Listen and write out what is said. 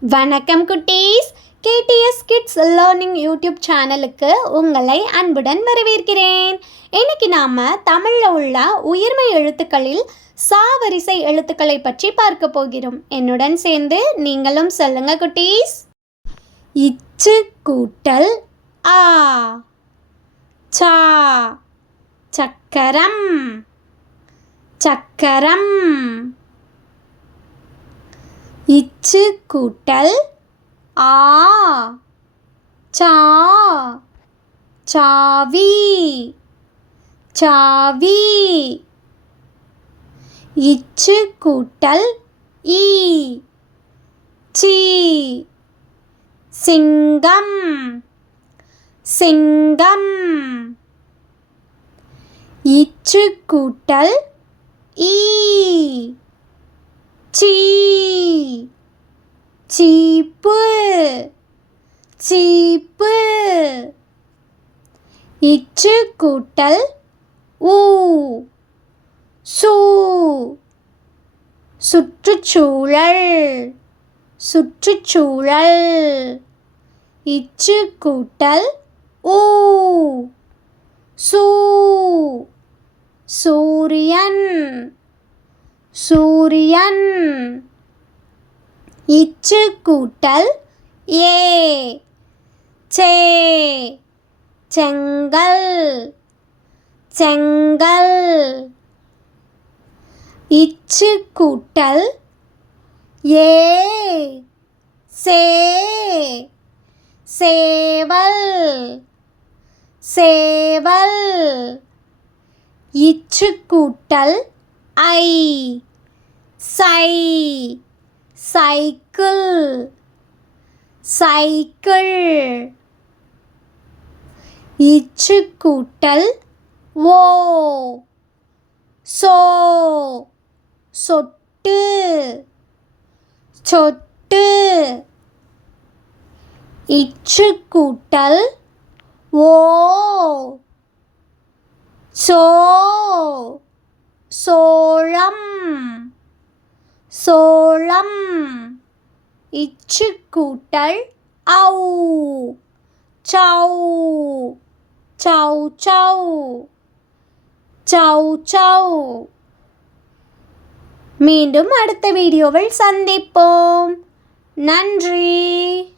வணக்கம் குட்டீஸ். KDS kids learning YouTube சேனலுக்கு உங்களை அன்புடன் வரவேற்கிறேன். இன்னைக்கு நாம் தமிழில் உள்ள உயிர்மை எழுத்துக்களில் சா வரிசை எழுத்துக்களை பற்றி பார்க்க போகிறோம். என்னுடன் சேர்ந்து நீங்களும் சொல்லுங்க குட்டீஸ். இச்சு கூட்டல் ஆ சா சக்கரம் சக்கரம். இச்சு கூட்டல் ஆ சா சாவி சாவி. இச்சு கூட்டல் ஈ சீ. சிங்கம் சிங்கம். இச்சு கூட்டல் ஈ சீ. சீப்பு சீப்பு இச்சு கூட்டல் ஊ சூ சுற்றுச்சூழல் சுற்றுச்சூழல் இச்சு கூட்டல் ஊ சூ சூரியன் சூரியன் இச்சு கூட்டல் ஏ. சே. செங்கல். செங்கல். இச்சு கூட்டல் ஏ. சே. சேவல். சேவல். இச்சு கூட்டல் ஐ. சை. சைக்கிள். சைக்கிள். இச்சு கூட்டல் ஓ. சோ. சொட்டு. சொட்டு. இச்சு கூட்டல் ஓ. சோ. சோழம். சோளம். இச்சு கூட்டல் ஔ. சௌ. சௌ சௌ. சௌ சௌ. மீண்டும் அடுத்த வீடியோவில் சந்திப்போம். நன்றி.